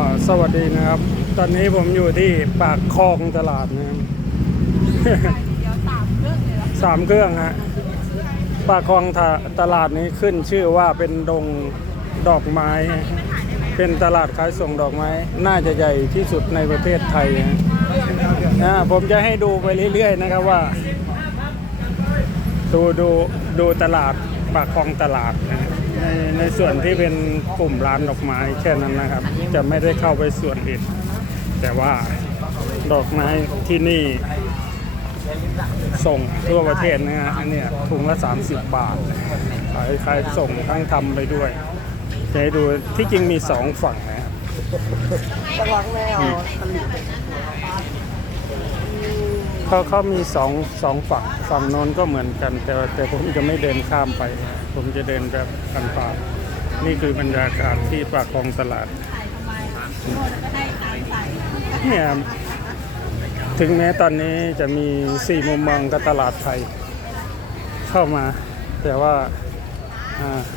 ็สวัสดีนะครับ ตอนนี้ผมอยู่ที่ปากคลองตลาดนะครับสามเครื่องเลยเหรอสามเครื่องฮะปากคลองตตลาดนี้ขึ้นชื่อว่าเป็นดงดอกไม้ เป็นตลาดขายส่งดอกไม้ น่าจะใหญ่ที่สุดในประเทศไทยนะผมจะให้ดูไปเรื่อยๆนะครับว่า ดูดูดูตลาดปากคลองตลาดนะ ในในส่วนที่เป็นกลุ่มร้านดอกไม้แค่นั้นนะครับ จะไม่ได้เข้าไปส่วนอื่นแต่ว่าดอกไม้ที่นี่ส่งทั่วประเทศนะฮะอันเนี้ยถุงละ 30 บาทขายขายส่งทั้งทำไปด้วยจะให้ดูที่จริงมีสองฝั่งนะครับจังหวัดแมวตลิด เขาเขามีสองสองฝั่งฝั่งโน้นก็เหมือนกัน แต่แต่ผมจะไม่เดินข้ามไป ผมจะเดินแบบกันป่านี่คือบรรยากาศที่ปากคลองตลาดเนี่ยถึงแม้ตอนนี้จะมีสี่มุมมองกับตลาดไทย เข้ามา แต่ว่า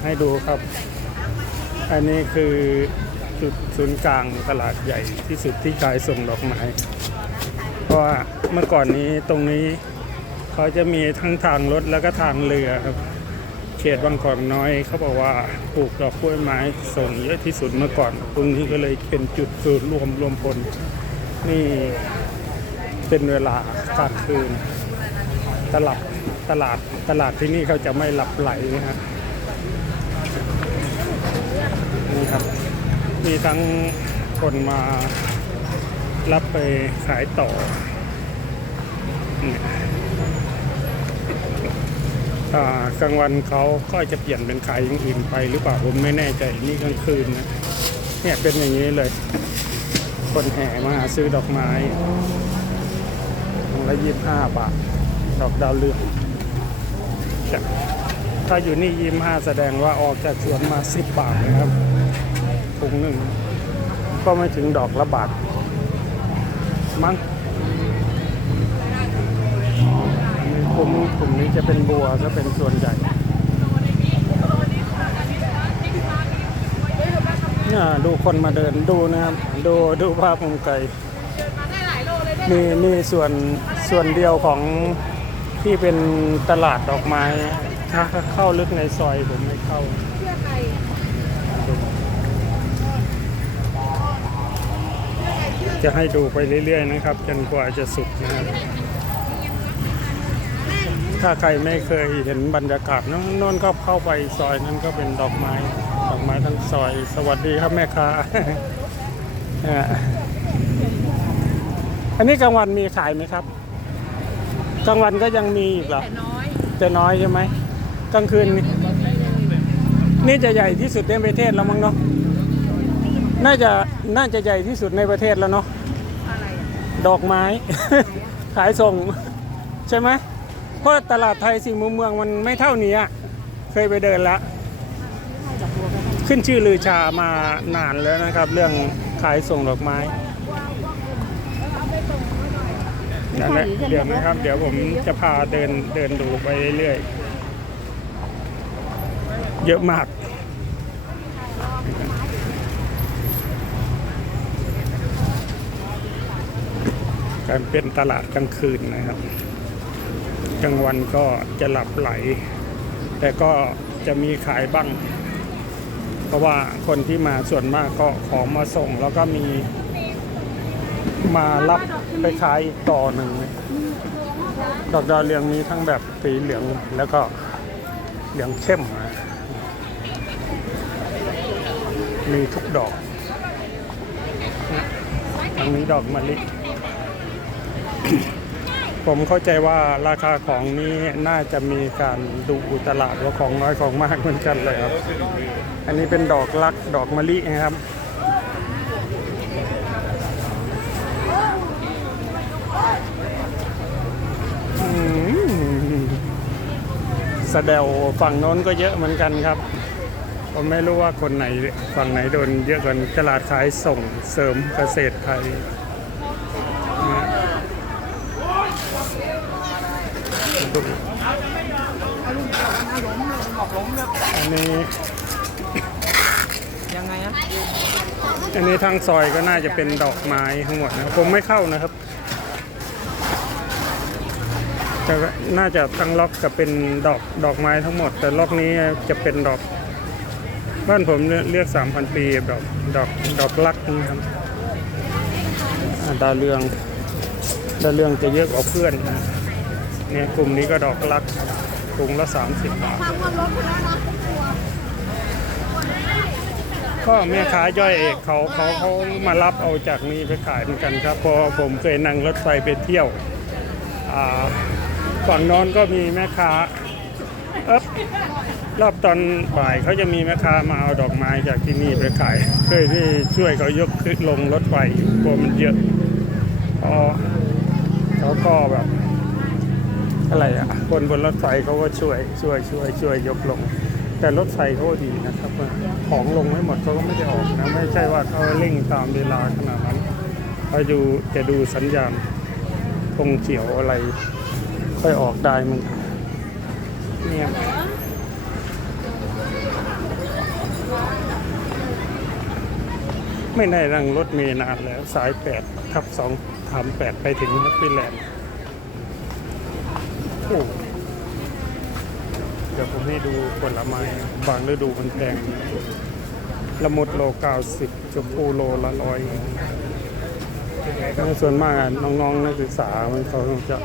ให้ดูครับ อันนี้คือจุดศูนย์กลางตลาดใหญ่ที่สุดที่ขายส่งดอกไม้ ว่าเมื่อก่อนนี้ตรงนี้เขาจะมีทั้งทางรถแล้วก็ทางเรือครับเขตบางกอกน้อยเขาบอกว่าปลูกดอกกล้วยไม้ส่งเยอะที่สุดเมื่อก่อน ตรงนี้ก็เลยเป็นจุดศูนย์รวมรวมพลนี่เป็นเวลากลางคืน ตลาดตลาดตลาดที่นี่เขาจะไม่หลับไหลนะฮะนี่ครับ มีทั้งคนมา รับไปขายต่อเนี่ยกลางวันเขาก็จะเปลี่ยนเป็นขายอย่างอื่นไปหรือเปล่าผมไม่แน่ใจนี่กลางคืนนะเนี่ยเป็นอย่างนี้เลย คนแห่มาหาซื้อดอกไม้ถุงละยี่สิบห้าบาท ดอกดาวเรืองถ้าอยู่นี่ยี่สิบห้าแสดงว่าออกจากสวนมาสิบบาทนะครับถุงหนึ่ง ก็ไม่ถึงดอกละบาท มั้งกลุ่มกลุ่มนี้จะเป็นบัวจะเป็นส่วนใหญ่เนี่ยดูคนมาเดินดูนะครับ ดูดูภาพมุมไกลนี่นี่ส่วนส่วนเดียวของที่เป็นตลาดดอกไม้ถ้าเข้าลึกในซอยผมไม่เข้า จะให้ดูไปเรื่อย ๆ นะครับ จนกว่าจะสุกนะครับ ถ้าใครไม่เคยเห็นบรรยากาศนนนก็เข้าไปซอยนั้นก็เป็นดอกไม้ ดอกไม้ทั้งซอย สวัสดีครับแม่ค้าอ่าอันนี้กลางวันมีขายไหมครับ กลางวันก็ยังมีอีกเหรอแต่น้อยจะน้อยใช่ไหมกลางคืนนี่นี่จะใหญ่ที่สุดในประเทศแล้วมั้งเนาะ น่าจะน่าจะใหญ่ที่สุดในประเทศแล้วเนาะอะไรอะดอกไม้ ขายส่ง ใช่ไหมเพราะตลาดไทยสี่มุมเมืองมันไม่เท่านี้อะเคยไปเดินแล้วขึ้นชื่อลือชามานานแล้วนะครับ เรื่องขายส่งดอกไม้นั่นแหละเดี๋ยวนะครับ เดี๋ยวผมจะพาเดินเดินดูไปเรื่อยๆ เยอะมาก การเป็นตลาดกลางคืนนะครับกลางวันก็จะหลับไหล แต่ก็จะมีขายบ้าง เพราะว่าคนที่มาส่วนมากก็ของมาส่งแล้วก็มีมารับไปขายอีกต่อหนึ่งดอกดาวเรืองมีทั้งแบบสีเหลืองแล้วก็เหลืองเข้ม มีทุกดอกทางนี้ดอกมะลิ ผมเข้าใจว่าราคาของนี้น่าจะมีการดูตลาดว่าของน้อยของมากเหมือนกันเลยครับ อันนี้เป็นดอกลักดอกมะลินะครับอืมสดวฝั่งโน้นก็เยอะเหมือนกันครับ ผมไม่รู้ว่าคนไหนฝั่งไหนโดนเยอะกว่ากันตลาดขายส่งเสริมเกษตรไทยนะดู อันนี้ยังไงอะอันนี้ทางซอยก็น่าจะเป็นดอกไม้ทั้งหมดนะผมไม่เข้านะครับแต่ก็น่าจะทั้งล็อกกับเป็นดอกดอกไม้ทั้งหมด แต่ล็อกนี้จะเป็นดอกบ้านผมเรียกสามพันปีดอกดอกดอกลักนี่ครับอ่าดาวเรืองดาวเรืองจะเยอะกว่าเพื่อนนะเนี่ยกลุ่มนี้ก็ดอกลัก กลุ่มละสามสิบบาทก็แม่ค้าย่อยเอกเขาเขาเขามารับเอาจากนี้ไปขายเหมือนกันครับ พอผมเคยนั่งรถไฟไปเที่ยวฝั่งนอนก็มีแม่ค้าเอ๊บรอบตอนบ่ายเขาจะมีแม่ค้ามาเอาดอกไม้จากที่นี่ไปขาย เคยที่ช่วยเขายกขึ้นลงรถไฟกลัวมันเยอะพอเขาก็แบบ อะไรอะ คนบนรถไฟเขาก็ช่วยช่วยช่วยช่วยยกลง แต่รถไฟเขาก็ดีนะครับของลงไม่หมดเขาก็ไม่ได้ออกนะไม่ใช่ว่าเขาเร่งตามเวลาขนาดนั้นเขาดูจะดูสัญญาณธงเขียวอะไร ค่อยออกได้มันเนี่ยไม่ได้นั่งรถเมล์นานแล้ว สายแปดทับสองถามแปดไปถึงแฮปปี้แลนด์ โอ้เดี๋ยวผมให้ดูผลไม้บางฤดูมันแพงละมุดโลเก้าสิบชมพูโลละร้อยส่วนมากน้องๆนักศึกษามันเขาจะ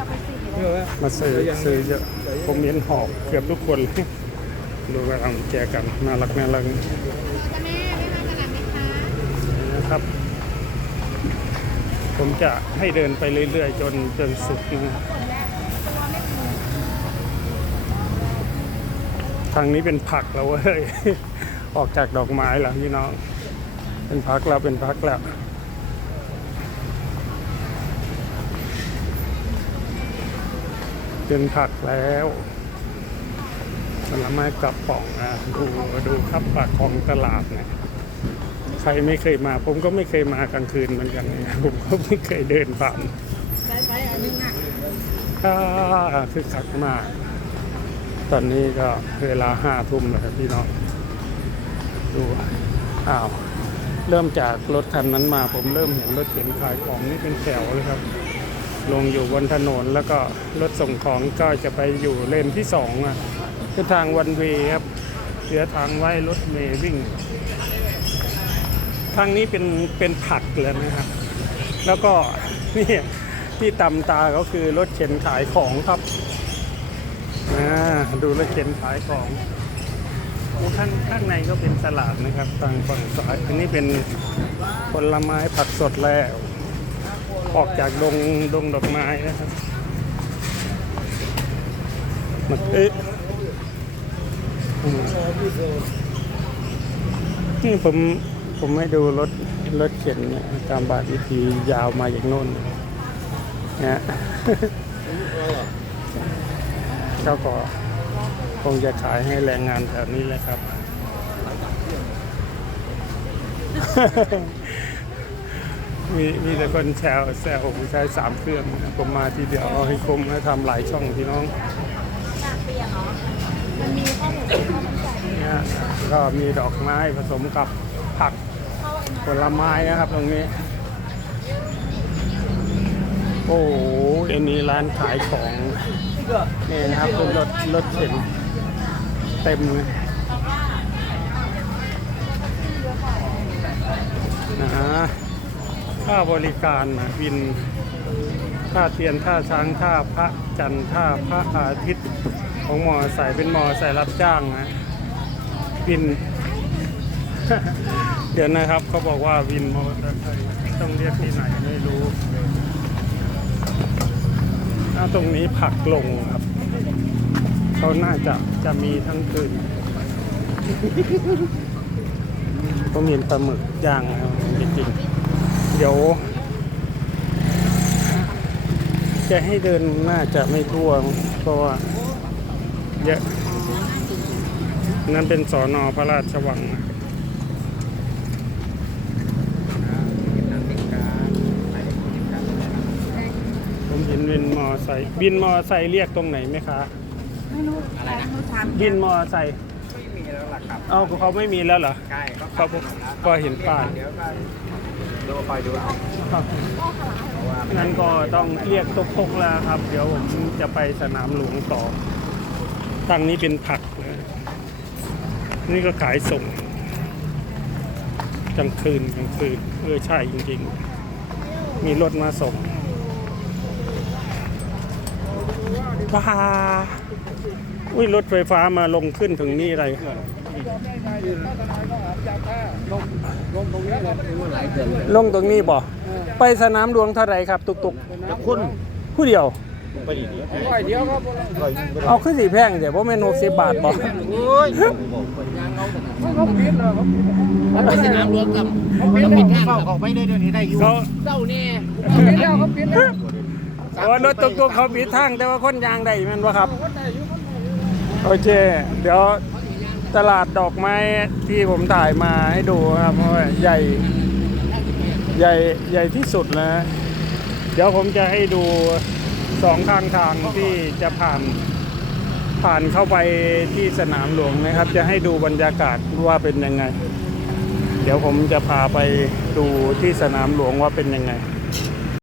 มาซื้อซื้อเยอะผมเห็นหอบเกือบทุกคนเลยดูไปเอาแจกันน่ารักน่ารักแม่ไม่มาขนาดไหมคะนะครับ ผมจะให้เดินไปเรื่อยๆ จนจนสุดนะ ทางนี้เป็นผักแล้วเว้ย ออกจากดอกไม้แล้วพี่น้อง เป็นพักแล้วเป็นพักแล้วเป็นผักแล้วผลไม้กระป๋องอะดูดูครับปากของตลาดเนี่ยใครไม่เคยมา ผมก็ไม่เคยมากลางคืนเหมือนกันเนี่ยผมก็ไม่เคยเดินผ่านไปไปอันนึงนะก็คือคักมาก ตอนนี้ก็เวลาห้าทุ่มแล้วครับพี่น้องดูอ้าวเริ่มจากรถคันนั้นมาผมเริ่มเห็นรถเข็นขายของนี่เป็นแถวเลยครับ ลงอยู่บนถนนแล้วก็รถส่งของก็จะไปอยู่เลนที่สองอะคือทางวันเวครับเหลือทางไว้รถเมย์วิ่ง ทางนี้เป็นเป็นผักเลยนะครับ แล้วก็นี่ที่ตำตาก็คือรถเข็นขายของครับ อ่าดูรถเข็นขายของข้างข้างในก็เป็นตลาดนะครับทางฝั่งซ้ายอันนี้เป็นผลไม้ผักสดแล้ว ออกจากดงดงดอกไม้นะครับมันเอ๊ะอืมนี่ผมผมให้ดูรถรถเข็นเนี่ยตามบาทวิธียาวมาอย่างโน้นนะ เขาก็คงจะขายให้แรงงานแถวนี้แหละครับ มีมีแต่คนแซวแซวผมใช้สามเครื่องผมมาทีเดียวเอาให้คมให้ทำหลายช่องพี่น้องมันมีข้าวหมูข้าวมันไก่เนี่ยก็มีดอกไม้ผสมกับผักผลไม้นะครับตรงนี้ โอ้โหอันนี้ร้านขายของนี่นะครับรถรถเข็นเต็มเลยนะฮะค่าบริการนะวินท่าเตียนท่าช้างท่าพระจันทร์ท่าพระอาทิตย์ของมอใส่เป็นมอใส่รับจ้างนะวิน เดี๋ยวนะครับเขาบอกว่าวินมอเตอร์ไซค์ต้องเรียกที่ไหนไม่รู้ ถ้าตรงนี้ผักลงครับเขาน่าจะจะมีทั้งคืนก็มีปลาหมึกย่างนะครับจริงๆเดี๋ยว จะให้เดินน่าจะไม่ทั่ว เพราะว่าเยอะ นั่นเป็นสอนอพระราชวังนะ เห็นวินมอไซค์บินมอไซค์เรียกตรงไหนไหมคะอะไรนะบินมอไซค์ไม่มีอะไรแล้วล่ะครับเอ้าเขาไม่มีแล้วเหรอ ใช่ก็เขาก็เห็นป้ายเดี๋ยวก็ดูคอยดูเอาครับเพราะว่างั้นก็ต้องเรียกตุกตุกแล้วครับ เดี๋ยวผมจะไปสนามหลวงต่อตั้งนี้เป็นผักนะนี่ก็ขายส่งกลางคืนกลางคืนเออใช่จริง ๆ มีรถมาส่ง ว้าอุ้ยรถไฟฟ้ามาลงขึ้นถึงนี่อะไรลงตรงนี้เลยหลายเดือนเลยลงตรงนี้บ่ไปสนามหลวงเท่าไหรครับ ตุกตุกคุณผู้เดียวไปดีร้อยเดียวครับร้อยเอาขึ้นสีแพงเดี๋ยวว่าเมนหกสิบบาทบ่โอ้ยยางเขาเขาปิดเลยเขาปิดสนามหลวงกับเขาปิดทางเขาไปได้เดี๋ยวนี้ได้อยู่เขาเจ้านี่ปิดแล้วเขาปิดแล้ว แต่ว่ารถตุกตุกเขาปิดทางแต่ว่าคนยางได้แมันบ่ครับ โอเค เดี๋ยวตลาดดอกไม้ที่ผมถ่ายมาให้ดูครับเพราะว่าใหญ่ ใหญ่ใหญ่ที่สุดนะ เดี๋ยวผมจะให้ดูสองข้างทางที่จะผ่านผ่านเข้าไปที่สนามหลวงนะครับ จะให้ดูบรรยากาศว่าเป็นยังไง เดี๋ยวผมจะพาไปดูที่สนามหลวงว่าเป็นยังไง